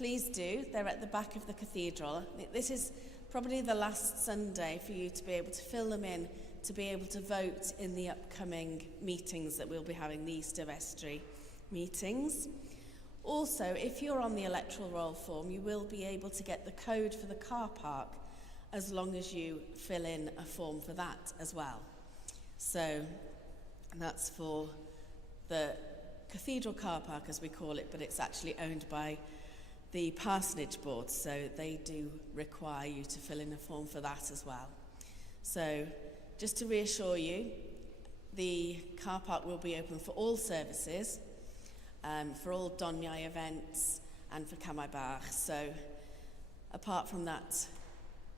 please do. They're at the back of the cathedral. This is probably the last Sunday for you to be able to fill them in, to be able to vote in the upcoming meetings that we'll be having, the Easter Vestry meetings. Also, if you're on the electoral roll form, you will be able to get the code for the car park as long as you fill in a form for that as well. So that's for the Cathedral Car Park, as we call it, but it's actually owned by the Parsonage Board, so they do require you to fill in a form for that as well. So just to reassure you, the car park will be open for all services, for all Doniau events and for Camau Bach. So apart from that,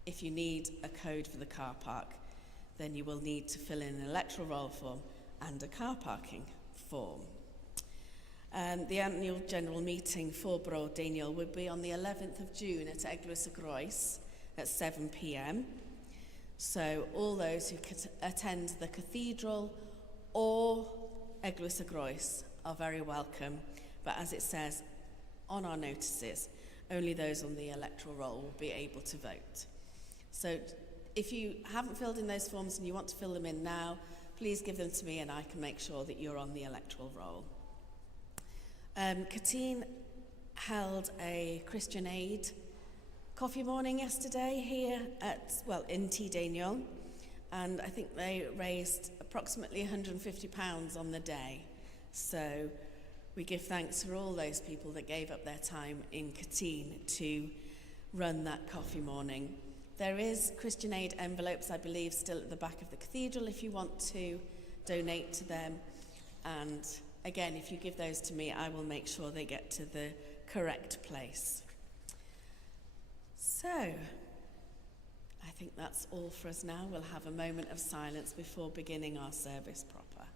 if you need a code for the car park, then you will need to fill in an electoral roll form and a car parking form. The annual general meeting for Bro Daniel will be on the 11th of June at Eglwys y Groes at 7 p.m. So all those who could attend the cathedral or Eglwys y Groes are very welcome. But as it says on our notices, only those on the electoral roll will be able to vote. So if you haven't filled in those forms and you want to fill them in now, please give them to me and I can make sure that you're on the electoral roll. Catene held a Christian Aid coffee morning yesterday here in T Daniel, and I think they raised approximately £150 on the day. So we give thanks for all those people that gave up their time in Catene to run that coffee morning. There is Christian Aid envelopes, I believe, still at the back of the cathedral if you want to donate to them. And again, if you give those to me, I will make sure they get to the correct place. So, I think that's all for us now. We'll have a moment of silence before beginning our service proper.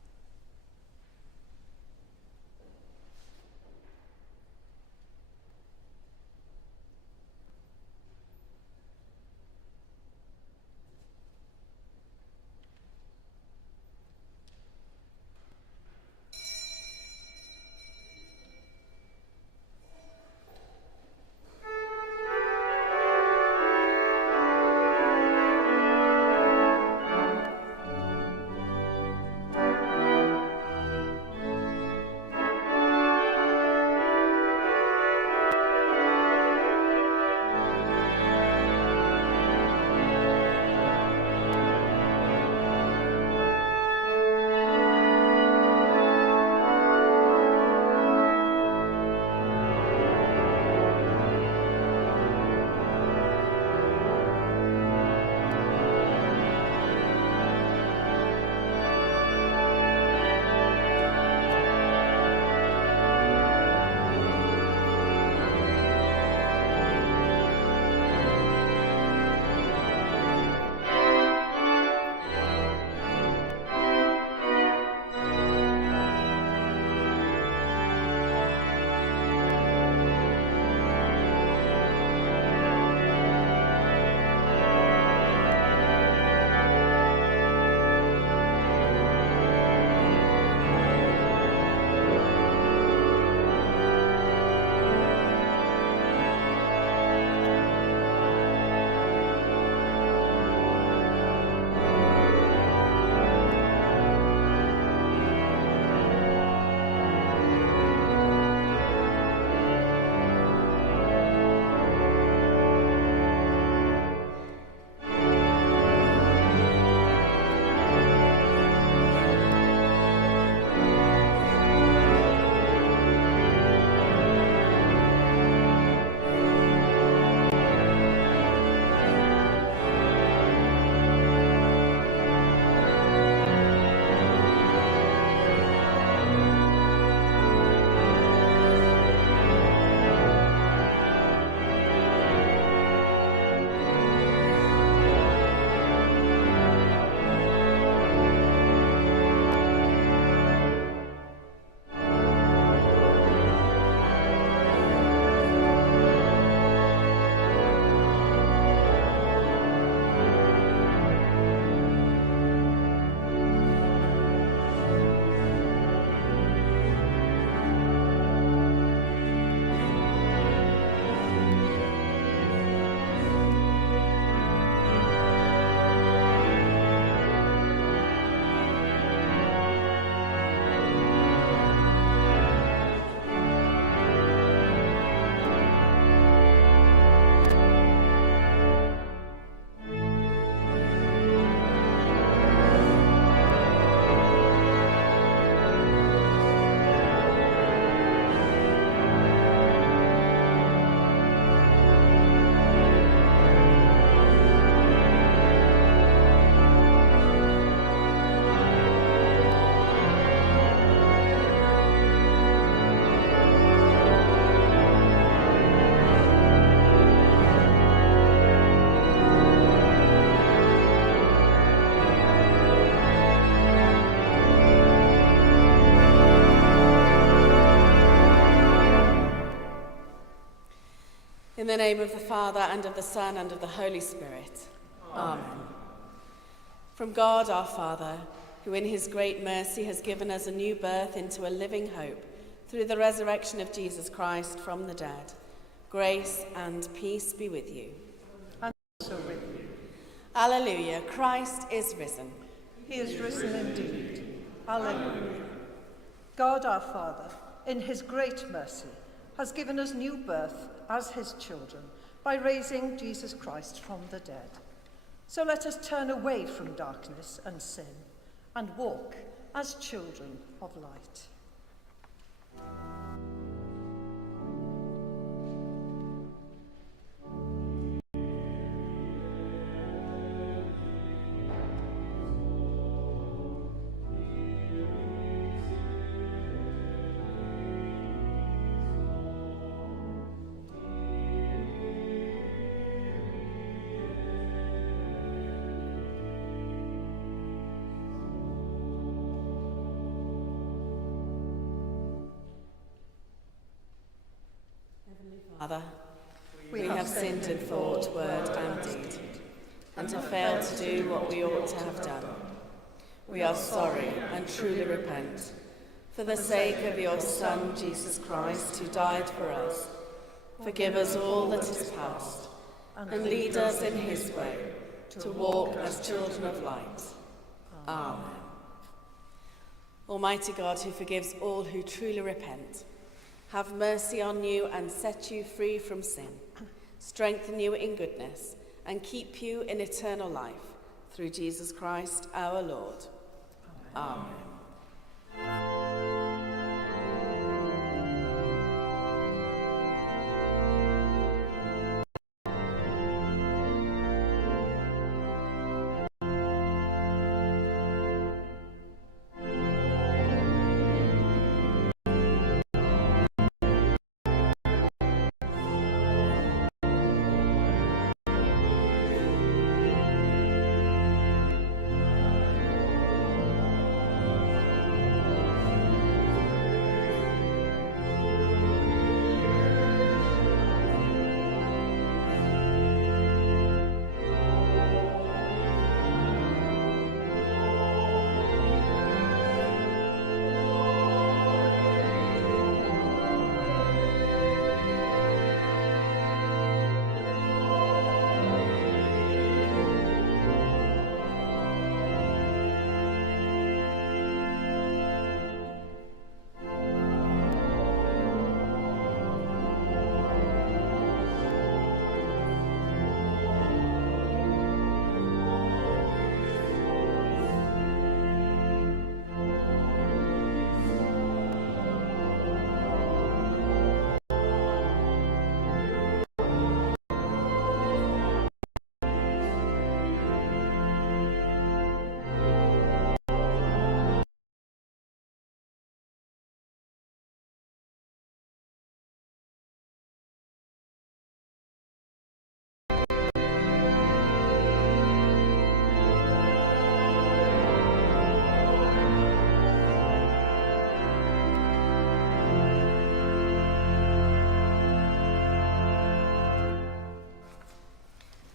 In the name of the Father, and of the Son, and of the Holy Spirit. Amen. From God our Father, who in his great mercy has given us a new birth into a living hope through the resurrection of Jesus Christ from the dead, grace and peace be with you. And also with you. Alleluia, Christ is risen. He is risen indeed. Alleluia. God our Father, in his great mercy, has given us new birth as his children by raising Jesus Christ from the dead. So let us turn away from darkness and sin and walk as children of light. Father, we have sinned in thought, word and deed, and have failed to do what we ought to have done. We are sorry and truly repent. For the sake of your Son, Jesus Christ, who died for us, forgive us all that is past, and lead us in his way, to walk as children of light. Amen. Almighty God, who forgives all who truly repent, have mercy on you and set you free from sin, strengthen you in goodness, and keep you in eternal life, through Jesus Christ our Lord. Amen.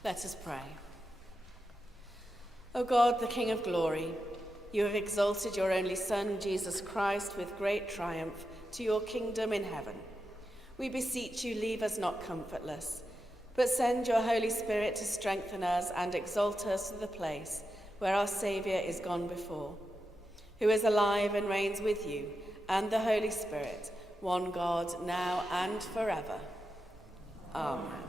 Let us pray. O God, the King of glory, you have exalted your only Son, Jesus Christ, with great triumph to your kingdom in heaven. We beseech you, leave us not comfortless, but send your Holy Spirit to strengthen us and exalt us to the place where our Saviour is gone before, who is alive and reigns with you and the Holy Spirit, one God, now and forever. Amen.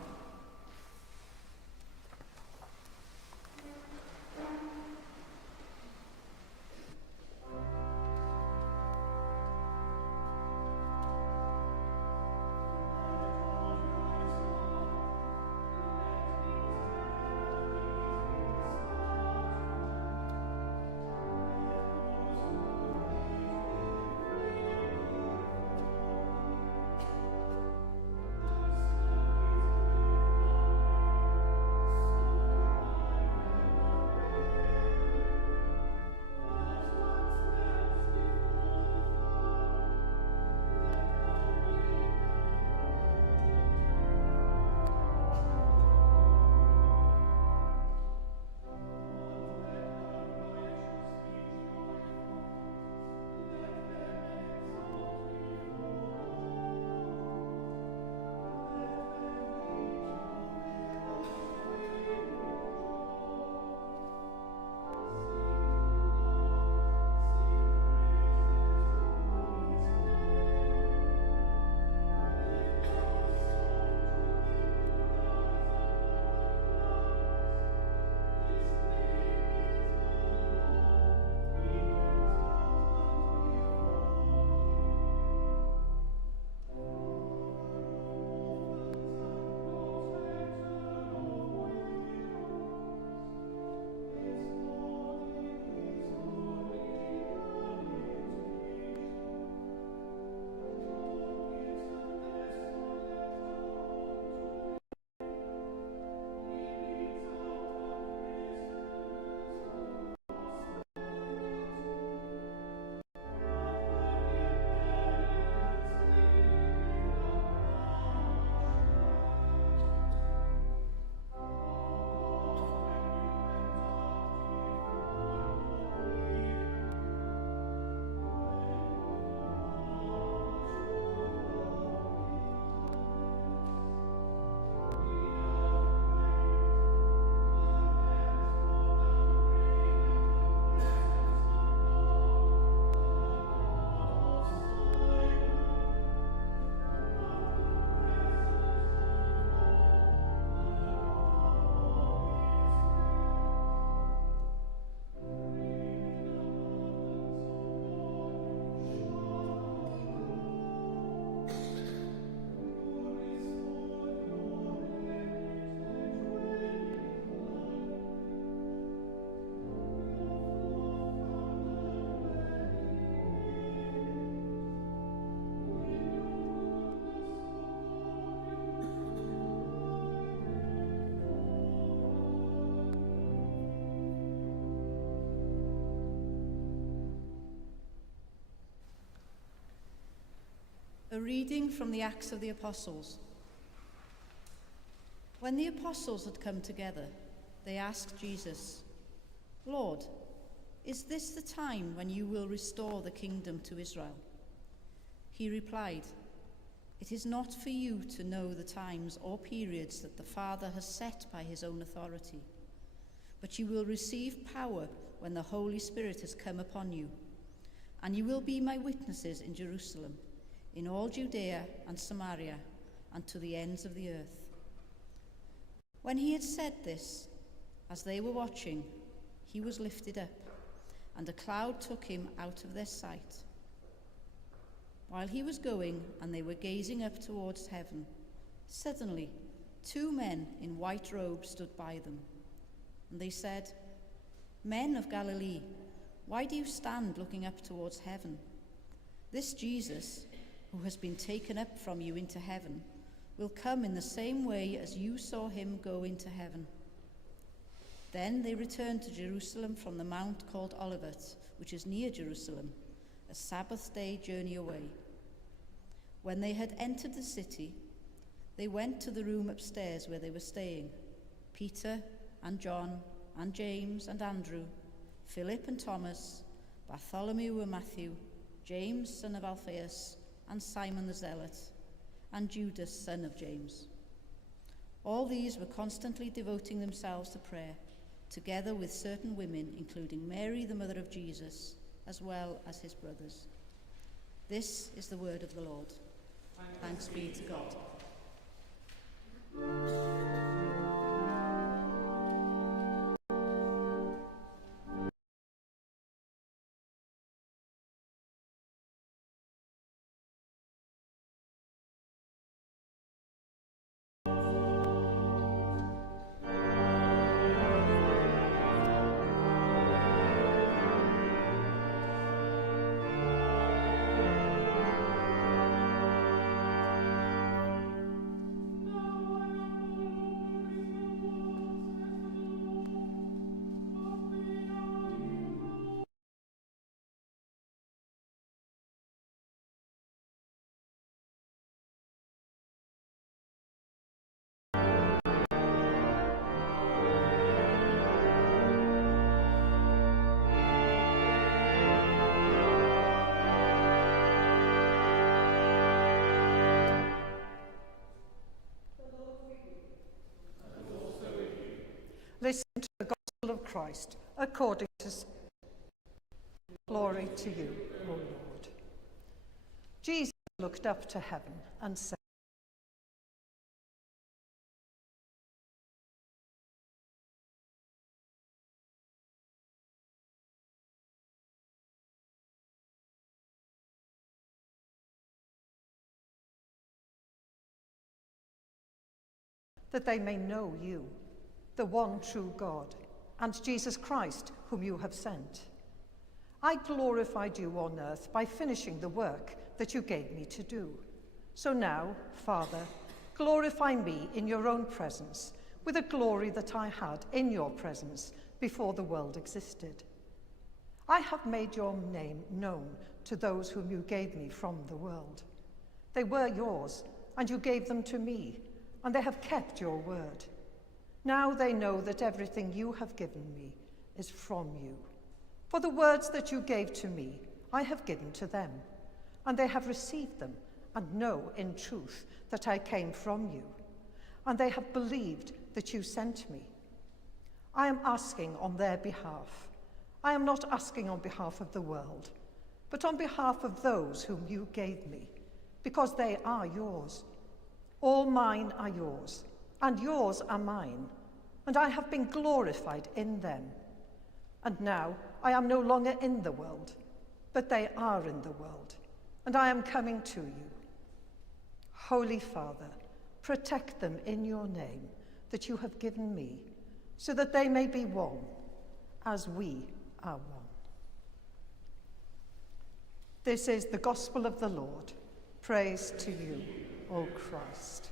reading from the Acts of the Apostles. When the apostles had come together, they asked Jesus, "Lord, is this the time when you will restore the kingdom to Israel?" He replied, "It is not for you to know the times or periods that the Father has set by his own authority, but you will receive power when the Holy Spirit has come upon you, and you will be my witnesses in Jerusalem, in all Judea and Samaria, and to the ends of the earth." When he had said this, as they were watching, he was lifted up, and a cloud took him out of their sight. While he was going and they were gazing up towards heaven, suddenly 2 men in white robes stood by them. And they said, "Men of Galilee, why do you stand looking up towards heaven? This Jesus, who has been taken up from you into heaven, will come in the same way as you saw him go into heaven." Then they returned to Jerusalem from the mount called Olivet, which is near Jerusalem, a Sabbath-day journey away. When they had entered the city, they went to the room upstairs where they were staying. Peter and John and James and Andrew, Philip and Thomas, Bartholomew and Matthew, James son of Alphaeus, and Simon the Zealot, and Judas son of James. All these were constantly devoting themselves to prayer, together with certain women, including Mary, the mother of Jesus, as well as his brothers. This is the word of the Lord. Thanks be to God. Listen to the gospel of Christ according to glory to you, O Lord. Jesus looked up to heaven and said, that they may know you, the one true God, and Jesus Christ, whom you have sent. I glorified you on earth by finishing the work that you gave me to do. So now, Father, glorify me in your own presence with a glory that I had in your presence before the world existed. I have made your name known to those whom you gave me from the world. They were yours, and you gave them to me, and they have kept your word. Now they know that everything you have given me is from you. For the words that you gave to me, I have given to them, and they have received them, and know in truth that I came from you, and they have believed that you sent me. I am asking on their behalf. I am not asking on behalf of the world, but on behalf of those whom you gave me, because they are yours. All mine are yours, and yours are mine, and I have been glorified in them. And now I am no longer in the world, but they are in the world, and I am coming to you. Holy Father, protect them in your name that you have given me, so that they may be one, as we are one. This is the gospel of the Lord. Praise to you, O Christ.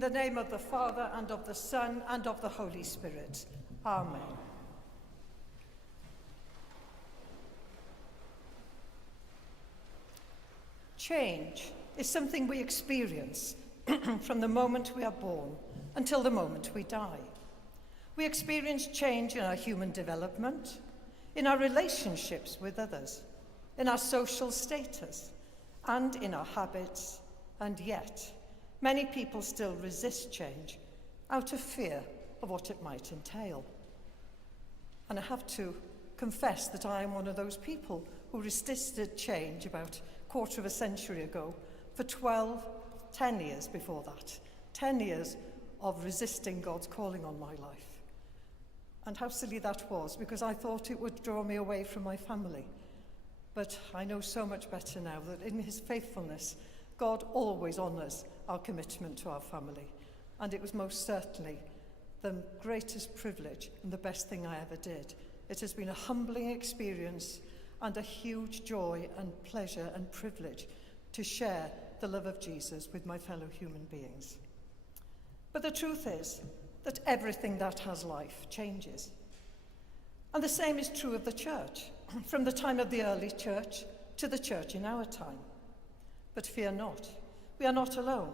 In the name of the Father, and of the Son, and of the Holy Spirit. Amen. Change is something we experience from the moment we are born until the moment we die. We experience change in our human development, in our relationships with others, in our social status, and in our habits, and yet many people still resist change out of fear of what it might entail. And I have to confess that I am one of those people who resisted change about a quarter of a century ago for 10 years before that. 10 years of resisting God's calling on my life. And how silly that was, because I thought it would draw me away from my family. But I know so much better now that in his faithfulness, God always honours our commitment to our family. And it was most certainly the greatest privilege and the best thing I ever did. It has been a humbling experience and a huge joy and pleasure and privilege to share the love of Jesus with my fellow human beings. But the truth is that everything that has life changes. And the same is true of the church, from the time of the early church to the church in our time. But fear not, we are not alone,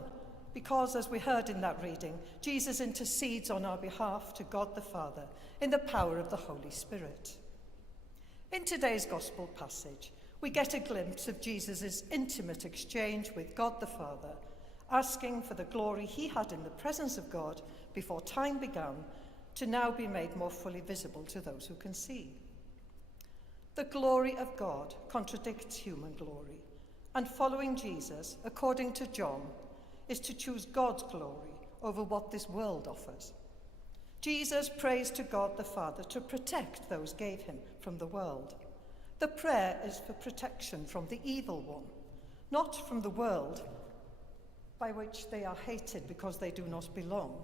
because, as we heard in that reading, Jesus intercedes on our behalf to God the Father in the power of the Holy Spirit. In today's Gospel passage, we get a glimpse of Jesus' intimate exchange with God the Father, asking for the glory he had in the presence of God before time began to now be made more fully visible to those who can see. The glory of God contradicts human glory, and following Jesus, according to John, is to choose God's glory over what this world offers. Jesus prays to God the Father to protect those gave him from the world. The prayer is for protection from the evil one, not from the world by which they are hated because they do not belong.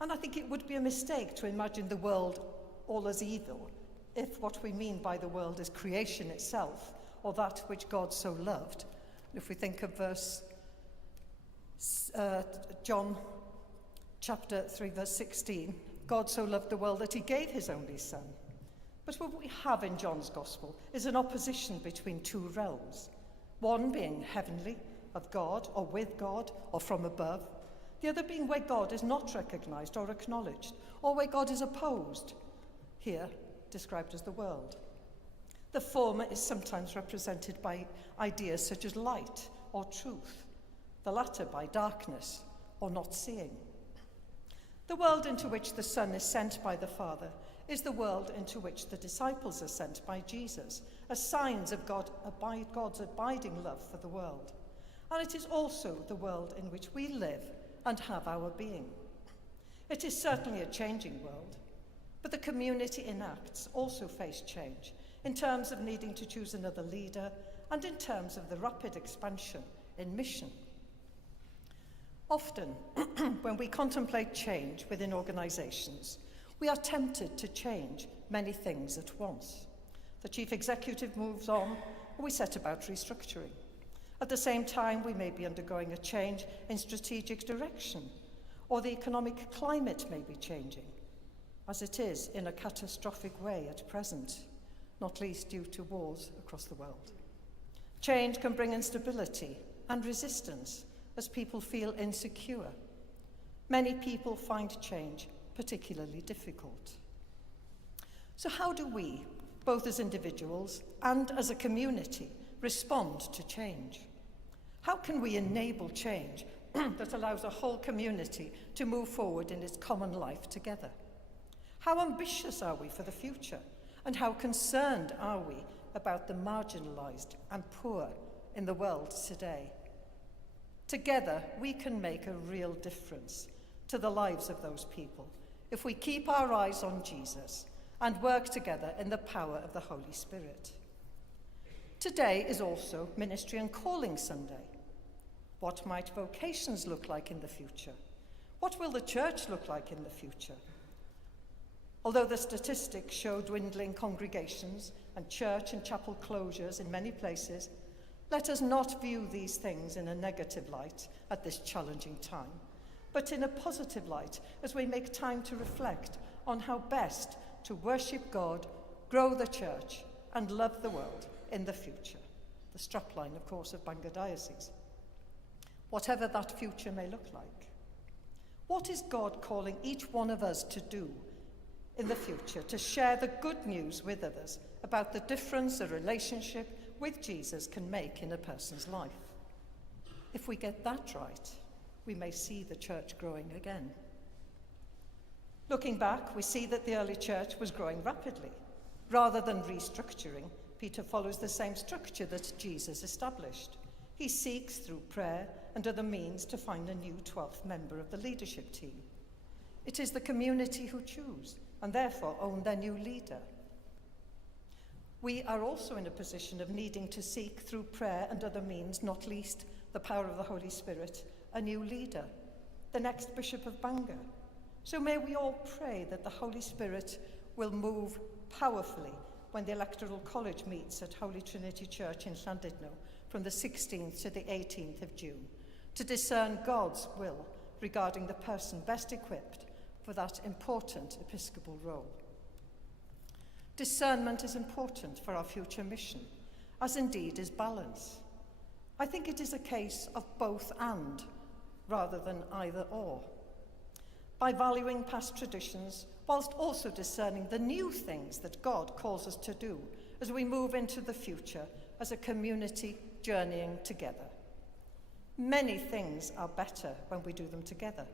And I think it would be a mistake to imagine the world all as evil if what we mean by the world is creation itself, or that which God so loved. If we think of John chapter 3, verse 16, God so loved the world that he gave his only son. But what we have in John's Gospel is an opposition between two realms, one being heavenly, of God, or with God, or from above, the other being where God is not recognised or acknowledged, or where God is opposed, here described as the world. The former is sometimes represented by ideas such as light or truth, the latter by darkness or not seeing. The world into which the Son is sent by the Father is the world into which the disciples are sent by Jesus, as signs of God's abiding love for the world. And it is also the world in which we live and have our being. It is certainly a changing world, but the community in Acts also faced change in terms of needing to choose another leader and in terms of the rapid expansion in mission. Often, when we contemplate change within organisations, we are tempted to change many things at once. The chief executive moves on, or we set about restructuring. At the same time, we may be undergoing a change in strategic direction, or the economic climate may be changing, as it is in a catastrophic way at present, not least due to wars across the world. Change can bring instability and resistance as people feel insecure. Many people find change particularly difficult. So how do we, both as individuals and as a community, respond to change? How can we enable change that allows a whole community to move forward in its common life together? How ambitious are we for the future? And how concerned are we about the marginalised and poor in the world today? Together, we can make a real difference to the lives of those people if we keep our eyes on Jesus and work together in the power of the Holy Spirit. Today is also Ministry and Calling Sunday. What might vocations look like in the future? What will the church look like in the future? Although the statistics show dwindling congregations and church and chapel closures in many places, let us not view these things in a negative light at this challenging time, but in a positive light as we make time to reflect on how best to worship God, grow the church, and love the world in the future. The strapline, of course, of Bangor Diocese. Whatever that future may look like. What is God calling each one of us to do in the future to share the good news with others about the difference a relationship with Jesus can make in a person's life? If we get that right, we may see the church growing again. Looking back, we see that the early church was growing rapidly. Rather than restructuring, Peter follows the same structure that Jesus established. He seeks through prayer and other means to find a new 12th member of the leadership team. It is the community who choose and therefore own their new leader. We are also in a position of needing to seek through prayer and other means, not least the power of the Holy Spirit, a new leader, the next Bishop of Bangor. So may we all pray that the Holy Spirit will move powerfully when the Electoral College meets at Holy Trinity Church in Llandudno from the 16th to the 18th of June, to discern God's will regarding the person best equipped for that important episcopal role. Discernment is important for our future mission, as indeed is balance. I think it is a case of both and, rather than either or. By valuing past traditions, whilst also discerning the new things that God calls us to do as we move into the future as a community journeying together. Many things are better when we do them together.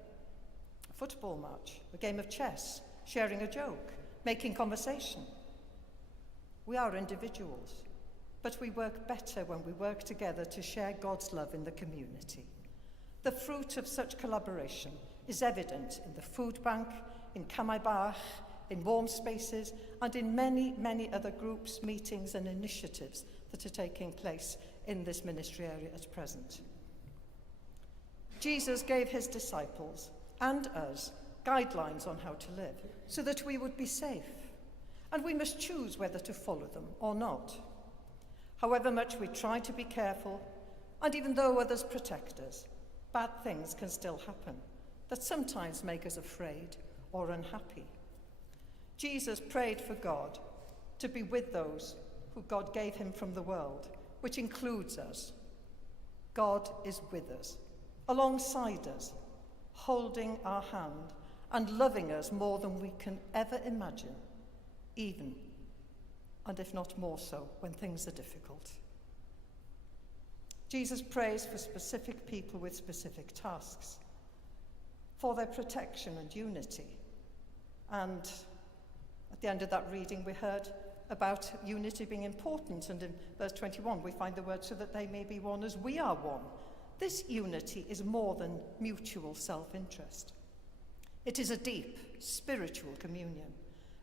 A football match, a game of chess, sharing a joke, making conversation. We are individuals, but we work better when we work together to share God's love in the community. The fruit of such collaboration is evident in the food bank, in Camau Bach, in warm spaces, and in many, many other groups, meetings and initiatives that are taking place in this ministry area at present. Jesus gave his disciples and us guidelines on how to live so that we would be safe, and we must choose whether to follow them or not. However much we try to be careful, and even though others protect us, bad things can still happen that sometimes make us afraid or unhappy. Jesus prayed for God to be with those who God gave him from the world, which includes us. God is with us, alongside us, holding our hand and loving us more than we can ever imagine, even, and if not more so, when things are difficult. Jesus prays for specific people with specific tasks, for their protection and unity. And at the end of that reading, we heard about unity being important, and in verse 21 we find the word, so that they may be one as we are one. This unity is more than mutual self-interest. It is a deep spiritual communion,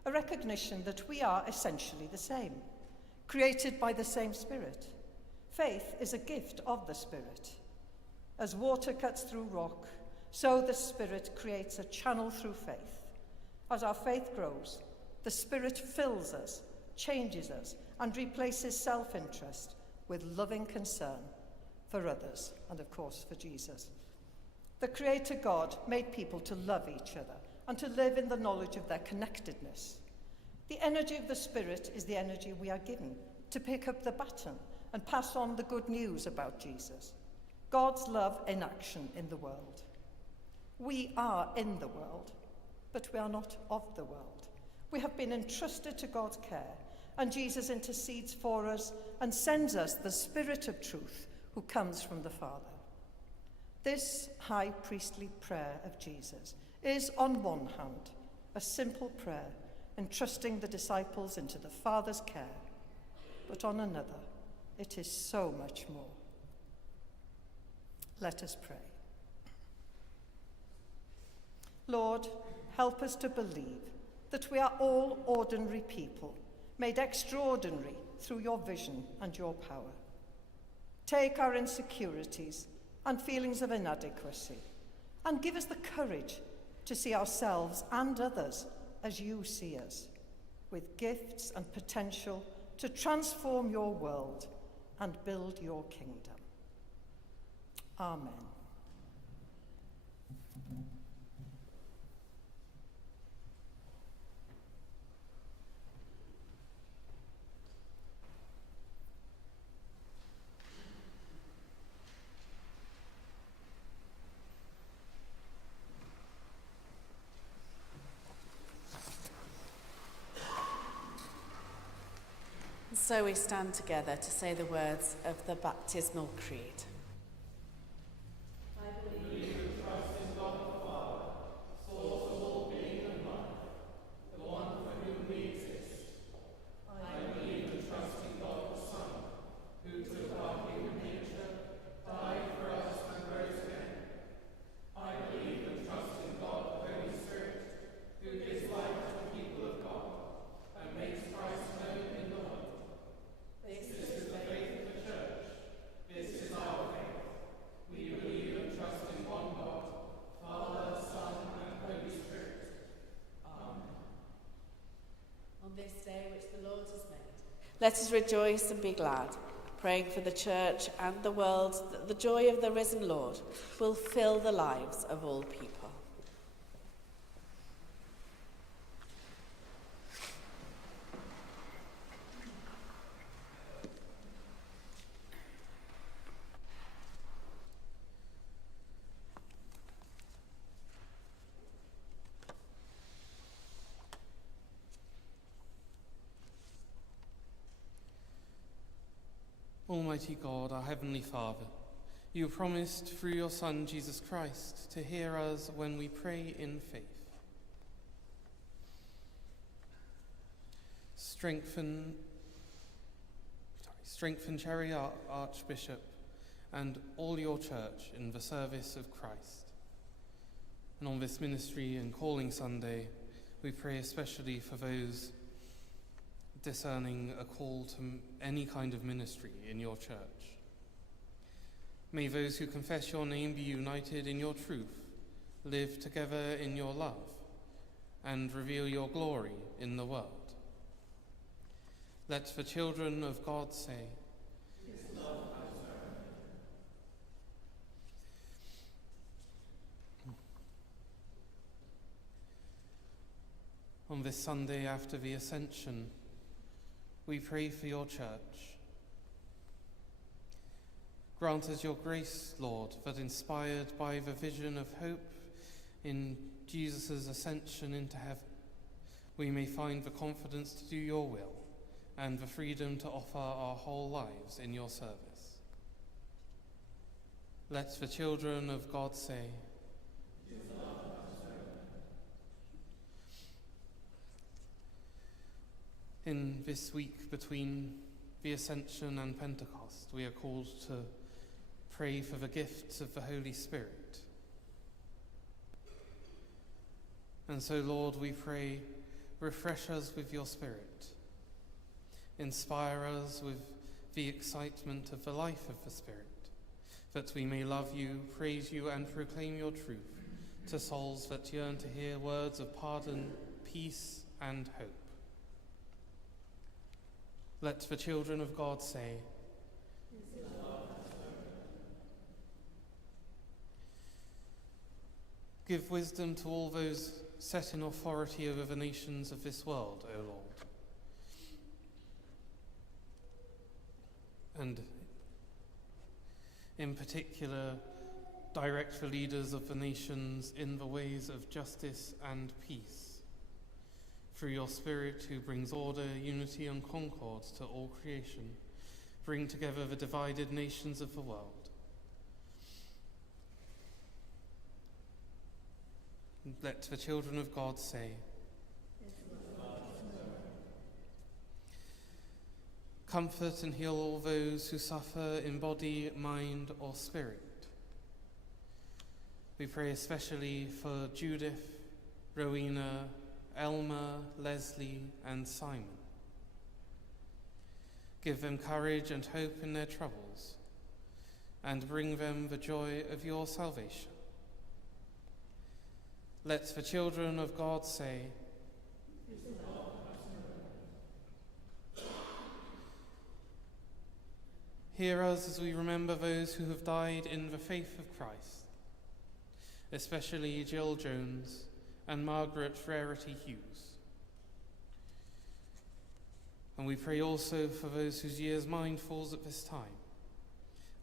a recognition that we are essentially the same, created by the same Spirit. Faith is a gift of the Spirit. As water cuts through rock, so the Spirit creates a channel through faith. As our faith grows, the Spirit fills us, changes us, and replaces self-interest with loving concern for others and, of course, for Jesus. The Creator God made people to love each other and to live in the knowledge of their connectedness. The energy of the Spirit is the energy we are given to pick up the baton and pass on the good news about Jesus, God's love in action in the world. We are in the world, but we are not of the world. We have been entrusted to God's care, and Jesus intercedes for us and sends us the Spirit of truth who comes from the Father. This high priestly prayer of Jesus is, on one hand, a simple prayer entrusting the disciples into the Father's care, but on another, it is so much more. Let us pray. Lord, help us to believe that we are all ordinary people, made extraordinary through your vision and your power. Take our insecurities and feelings of inadequacy, and give us the courage to see ourselves and others as you see us, with gifts and potential to transform your world and build your kingdom. Amen. So we stand together to say the words of the baptismal creed. Let us rejoice and be glad, praying for the Church and the world, that the joy of the risen Lord will fill the lives of all people. Almighty God, our Heavenly Father, you promised through your Son, Jesus Christ, to hear us when we pray in faith. Strengthen Cherry Archbishop and all your church in the service of Christ. And on this ministry and calling Sunday, we pray especially for those discerning a call to any kind of ministry in your church. May those who confess your name be united in your truth, live together in your love, and reveal your glory in the world. Let the children of God say, His love has grown. On this Sunday after the Ascension, we pray for your church. Grant us your grace, Lord, that inspired by the vision of hope in Jesus' ascension into heaven, we may find the confidence to do your will and the freedom to offer our whole lives in your service. Let the children of God say, in this week between the Ascension and Pentecost, we are called to pray for the gifts of the Holy Spirit. And so, Lord, we pray, refresh us with your Spirit. Inspire us with the excitement of the life of the Spirit, that we may love you, praise you, and proclaim your truth to souls that yearn to hear words of pardon, peace, and hope. Let the children of God say, give wisdom to all those set in authority over the nations of this world, O Lord. And in particular, direct the leaders of the nations in the ways of justice and peace, through your Spirit who brings order, unity, and concord to all creation. Bring together the divided nations of the world. Let the children of God say, comfort and heal all those who suffer in body, mind, or spirit. We pray especially for Judith, Rowena, Elmer, Leslie, and Simon. Give them courage and hope in their troubles, and bring them the joy of your salvation. Let the children of God say, hear us as we remember those who have died in the faith of Christ, especially Jill Jones and Margaret Rarity Hughes. And we pray also for those whose year's mind falls at this time,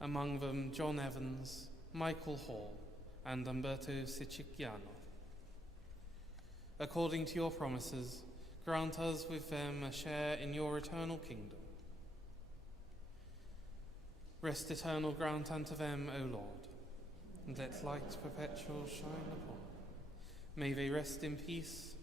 among them John Evans, Michael Hall, and Umberto Siciliano. According to your promises, grant us with them a share in your eternal kingdom, Rest eternal grant unto them, O Lord, and let light perpetual shine upon them. May they rest in peace.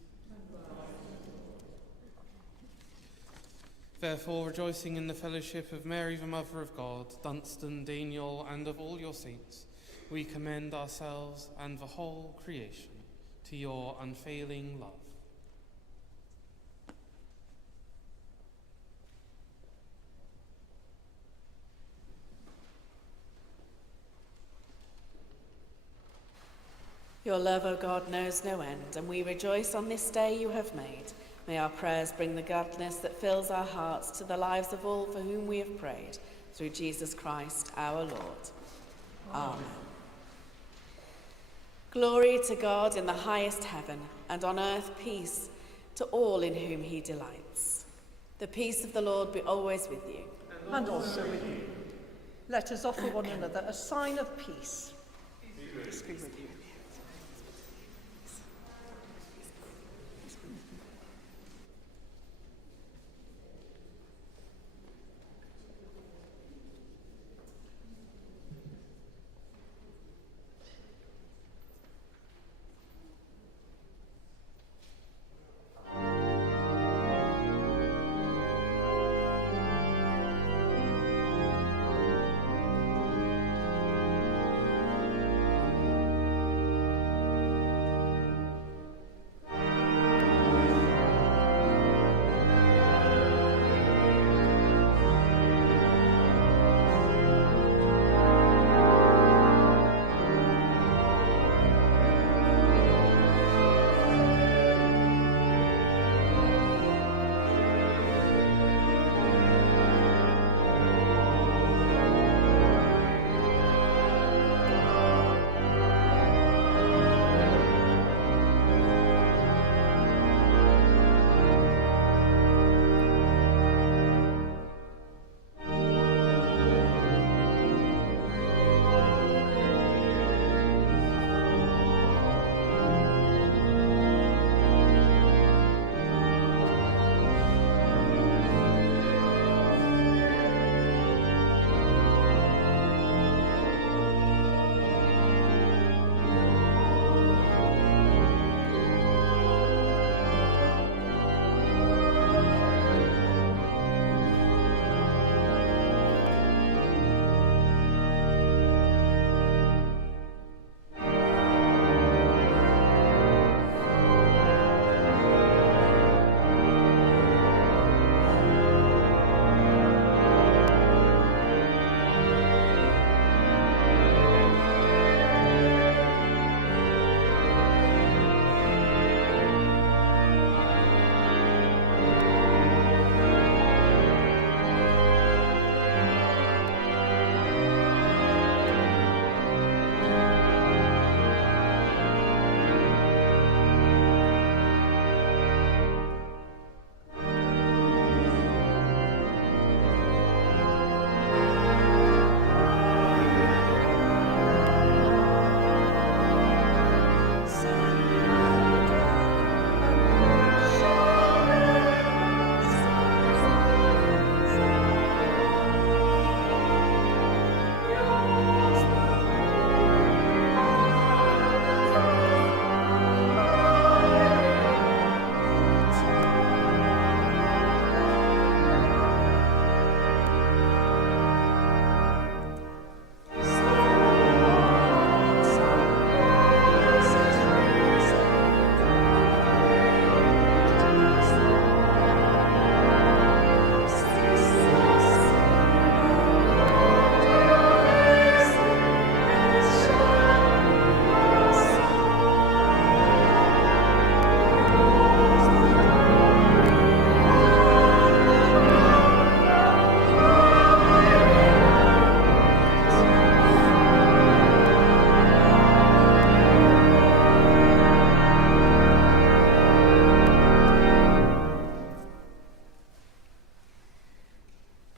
Therefore, rejoicing in the fellowship of Mary, the Mother of God, Dunstan, Daniel, and of all your saints, we commend ourselves and the whole creation to your unfailing love. Your love, O God, knows no end, and we rejoice on this day you have made. May our prayers bring the gladness that fills our hearts to the lives of all for whom we have prayed, through Jesus Christ our Lord. Amen. Glory to God in the highest heaven, and on earth peace to all in whom he delights. The peace of the Lord be always with you. And also with you. Let us offer one another a sign of peace. Peace be with you.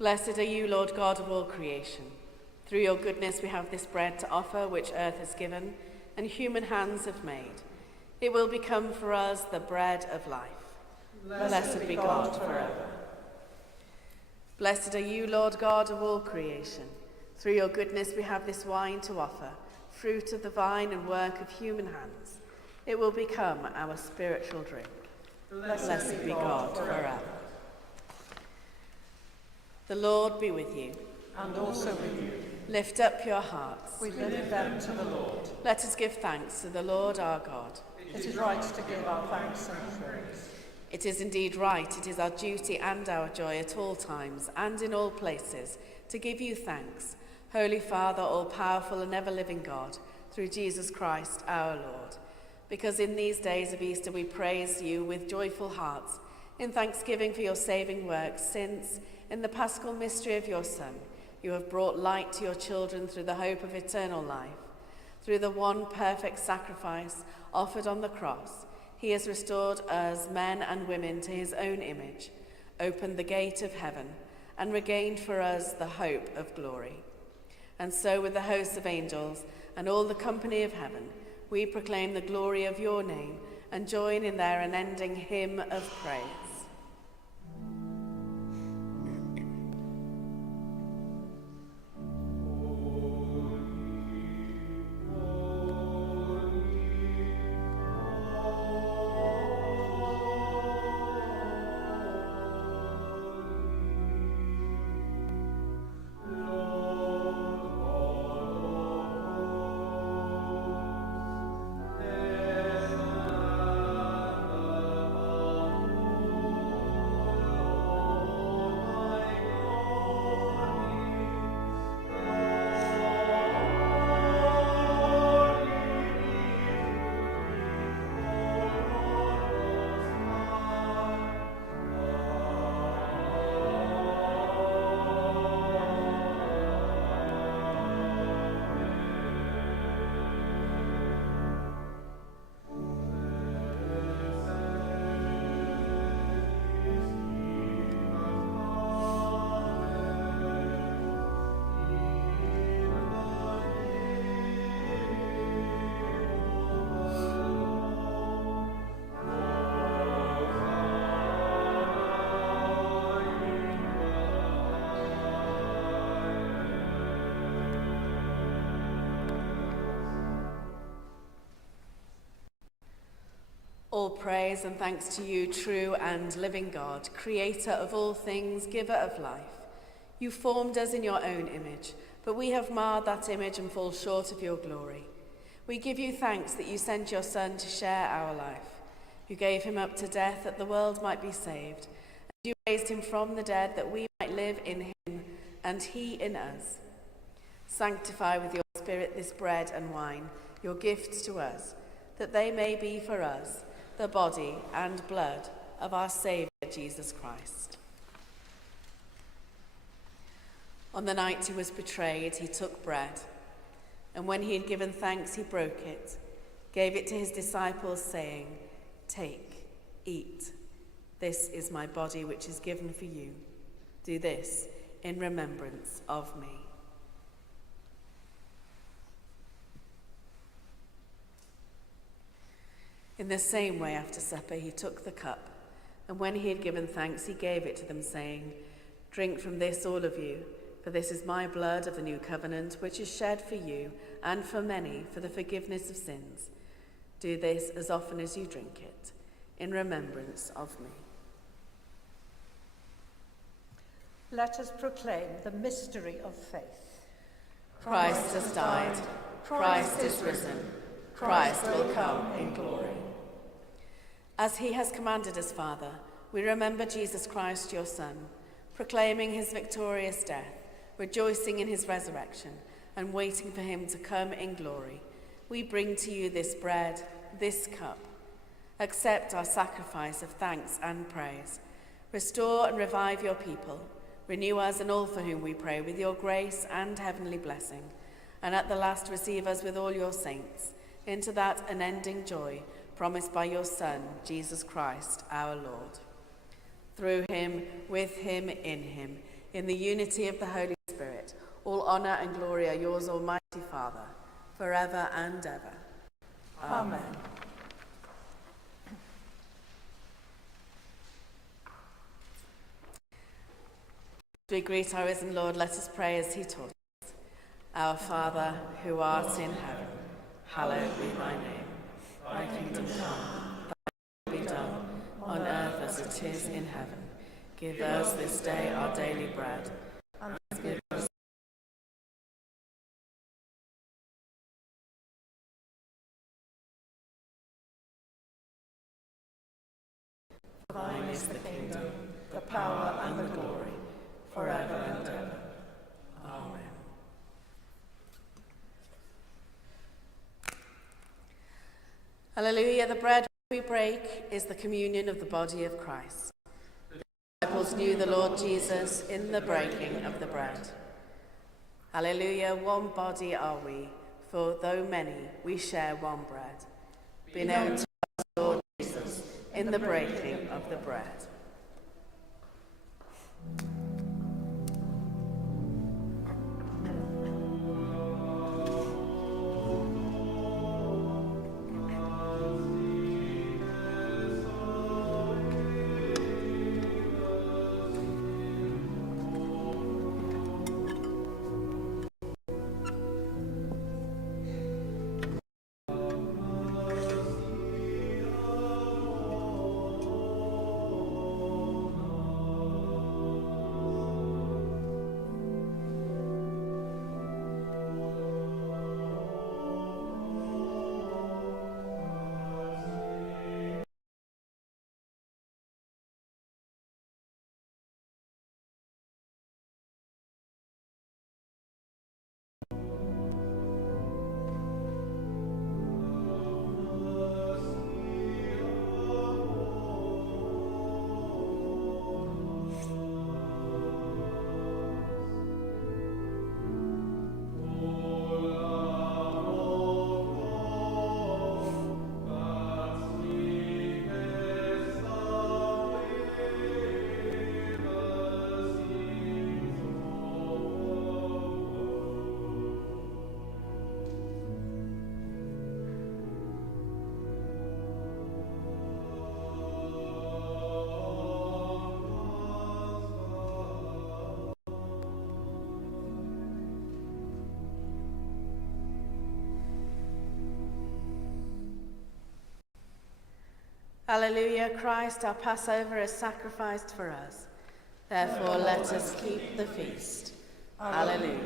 Blessed are you, Lord God of all creation. Through your goodness we have this bread to offer, which earth has given and human hands have made. It will become for us the bread of life. Blessed be God forever. Blessed are you, Lord God of all creation. Through your goodness we have this wine to offer, fruit of the vine and work of human hands. It will become our spiritual drink. Blessed be God forever. The Lord be with you. And also with you. Lift up your hearts. We lift them to the Lord. Let us give thanks to the Lord our God. It is right to give our thanks and praise. It is indeed right, it is our duty and our joy at all times and in all places to give you thanks, Holy Father, all-powerful and ever-living God, through Jesus Christ our Lord. Because in these days of Easter we praise you with joyful hearts, in thanksgiving for your saving work, since, in the paschal mystery of your Son, you have brought light to your children through the hope of eternal life. Through the one perfect sacrifice offered on the cross, he has restored us, men and women, to his own image, opened the gate of heaven, and regained for us the hope of glory. And so with the hosts of angels and all the company of heaven, we proclaim the glory of your name and join in their unending hymn of praise. All praise and thanks to you, true and living God, creator of all things, giver of life. You formed us in your own image, but we have marred that image and fall short of your glory. We give you thanks that you sent your Son to share our life. You gave him up to death that the world might be saved, and you raised him from the dead that we might live in him and he in us. Sanctify with your Spirit this bread and wine, your gifts to us, that they may be for us the body and blood of our Saviour Jesus Christ. On the night he was betrayed, he took bread, and when he had given thanks, he broke it, gave it to his disciples, saying, "Take, eat. This is my body which is given for you. Do this in remembrance of me." In the same way, after supper, he took the cup, and when he had given thanks, he gave it to them, saying, "Drink from this, all of you, for this is my blood of the new covenant, which is shed for you and for many for the forgiveness of sins. Do this as often as you drink it, in remembrance of me." Let us proclaim the mystery of faith. Christ has died. Christ is risen. Christ will come in glory. As he has commanded us, Father, we remember Jesus Christ, your Son, proclaiming his victorious death, rejoicing in his resurrection, and waiting for him to come in glory. We bring to you this bread, this cup. Accept our sacrifice of thanks and praise. Restore and revive your people. Renew us and all for whom we pray with your grace and heavenly blessing. And at the last receive us with all your saints into that unending joy promised by your Son, Jesus Christ, our Lord. Through him, with him, in the unity of the Holy Spirit, all honour and glory are yours, Almighty Father, forever and ever. Amen. As we greet our risen Lord, let us pray as he taught us. Our Father, who art in heaven, hallowed be thy name. Thy kingdom come, thy will be done, on earth as it is in heaven. Give us this day our daily bread, and forgive us. Thine is the kingdom, the power, and the glory, forever and ever. Amen. Hallelujah. The bread we break is the communion of the body of Christ. The disciples knew the Lord Jesus in the breaking of the bread. Hallelujah. One body are we, for though many, we share one bread. Be known to us, Lord Jesus, in the breaking of the bread. Hallelujah. Christ, our Passover, is sacrificed for us. Therefore, let us keep the feast. Hallelujah.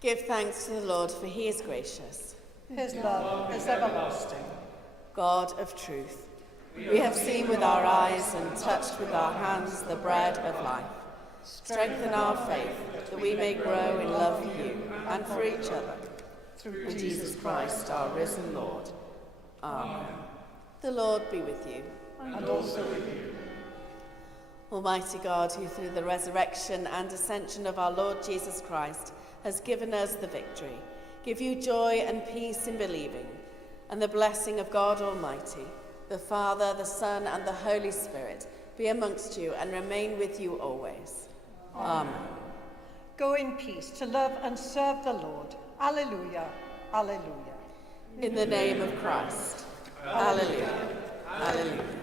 Give thanks to the Lord, for he is gracious. His love is everlasting. God of truth, we have seen with our eyes and touched with our hands the bread of life. Strengthen our faith, that we may grow in love for you and for each other. Through Jesus Christ, our risen Lord. Amen. The Lord be with you. And also with you. Almighty God, who through the resurrection and ascension of our Lord Jesus Christ has given us the victory, give you joy and peace in believing, and the blessing of God Almighty, the Father, the Son, and the Holy Spirit, be amongst you and remain with you always. Amen. Go in peace to love and serve the Lord. Alleluia. Alleluia. In the name of Christ. Alleluia. Alleluia.